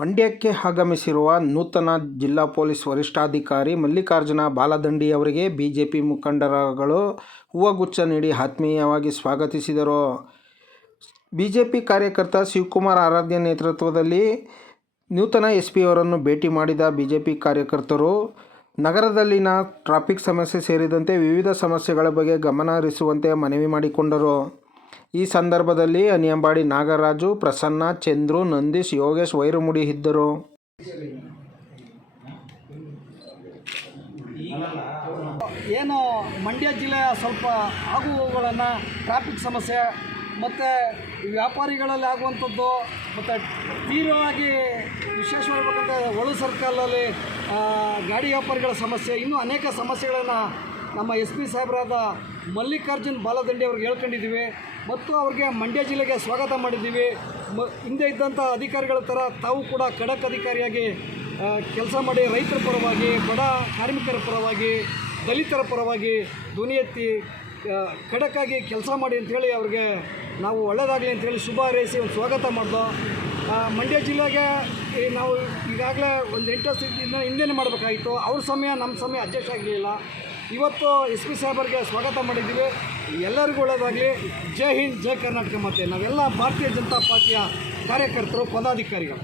ಮಂಡ್ಯಕ್ಕೆ ಆಗಮಿಸಿರುವ ನೂತನ ಜಿಲ್ಲಾ ಪೊಲೀಸ್ ವರಿಷ್ಠಾಧಿಕಾರಿ ಮಲ್ಲಿಕಾರ್ಜುನ ಬಾಲದಂಡಿ ಅವರಿಗೆ ಬಿಜೆಪಿ ಮುಖಂಡರುಗಳು ಹೂವುಗುಚ್ಛ ನೀಡಿ ಆತ್ಮೀಯವಾಗಿ ಸ್ವಾಗತಿಸಿದರು. ಬಿಜೆಪಿ ಕಾರ್ಯಕರ್ತ ಶಿವಕುಮಾರ್ ಆರಾಧ್ಯ ನೇತೃತ್ವದಲ್ಲಿ ನೂತನ ಎಸ್ಪಿ ಅವರನ್ನು ಭೇಟಿ ಮಾಡಿದ ಬಿಜೆಪಿ ಕಾರ್ಯಕರ್ತರು ನಗರದಲ್ಲಿನ ಟ್ರಾಫಿಕ್ ಸಮಸ್ಯೆ ಸೇರಿದಂತೆ ವಿವಿಧ ಸಮಸ್ಯೆಗಳ ಬಗ್ಗೆ ಗಮನ ಹರಿಸುವಂತೆ ಮನವಿ ಮಾಡಿಕೊಂಡರು. ಈ ಸಂದರ್ಭದಲ್ಲಿ ಅನಿಯಂಬಾಡಿ ನಾಗರಾಜು, ಪ್ರಸನ್ನ, ಚಂದ್ರು, ನಂದೀಶ್, ಯೋಗೇಶ್, ವೈರಮುಡಿ ಇದ್ದರು. ಏನು ಮಂಡ್ಯ ಜಿಲ್ಲೆಯ ಸ್ವಲ್ಪ ಆಗುಹೋಗುಗಳನ್ನು, ಟ್ರಾಫಿಕ್ ಸಮಸ್ಯೆ ಮತ್ತು ವ್ಯಾಪಾರಿಗಳಲ್ಲಿ ಆಗುವಂಥದ್ದು ಮತ್ತು ತೀವ್ರವಾಗಿ ವಿಶೇಷವಾಗಿರ್ತಕ್ಕಂಥ ಒಳ ಸರ್ಕಲಲ್ಲಿ ಗಾಡಿ ವ್ಯಾಪಾರಿಗಳ ಸಮಸ್ಯೆ, ಇನ್ನೂ ಅನೇಕ ಸಮಸ್ಯೆಗಳನ್ನು ನಮ್ಮ ಎಸ್ ಪಿ ಸಾಹೇಬರಾದ ಮಲ್ಲಿಕಾರ್ಜುನ್ ಬಾಲದಂಡಿ ಅವ್ರಿಗೆ ಹೇಳ್ಕೊಂಡಿದ್ದೀವಿ ಮತ್ತು ಅವ್ರಿಗೆ ಮಂಡ್ಯ ಜಿಲ್ಲೆಗೆ ಸ್ವಾಗತ ಮಾಡಿದ್ದೀವಿ. ಹಿಂದೆ ಇದ್ದಂಥ ಅಧಿಕಾರಿಗಳ ಥರ ತಾವು ಕೂಡ ಖಡಕ್ ಅಧಿಕಾರಿಯಾಗಿ ಕೆಲಸ ಮಾಡಿ ರೈತರ ಪರವಾಗಿ, ಬಡ ಕಾರ್ಮಿಕರ ಪರವಾಗಿ, ದಲಿತರ ಪರವಾಗಿ ಧ್ವನಿ ಎತ್ತಿ ಖಡಕ್ಕಾಗಿ ಕೆಲಸ ಮಾಡಿ ಅಂಥೇಳಿ ಅವ್ರಿಗೆ ನಾವು ಒಳ್ಳೆಯದಾಗಲಿ ಅಂಥೇಳಿ ಶುಭ ಹಾರೈಸಿ ಒಂದು ಸ್ವಾಗತ ಮಾಡಿದೋ. ಮಂಡ್ಯ ಜಿಲ್ಲೆಗೆ ನಾವು ಈಗಾಗಲೇ ಒಂದು 8 ಹಿಂದೆನೇ ಮಾಡಬೇಕಾಗಿತ್ತು. ಅವ್ರ ಸಮಯ ನಮ್ಮ ಸಮಯ ಅಡ್ಜಸ್ಟ್ ಆಗಲಿಲ್ಲ. ಇವತ್ತು ಎಸ್ ಪಿ ಸಾಹೇಬರಿಗೆ ಸ್ವಾಗತ ಮಾಡಿದ್ದೀವಿ. ಎಲ್ಲರಿಗೂ ಒಳ್ಳೆಯದಾಗಲಿ. ಜೈ ಹಿಂದ್, ಜೈ ಕರ್ನಾಟಕ. ಮತ್ತು ನಾವೆಲ್ಲ ಭಾರತೀಯ ಜನತಾ ಪಾರ್ಟಿಯ ಕಾರ್ಯಕರ್ತರು, ಪದಾಧಿಕಾರಿಗಳು.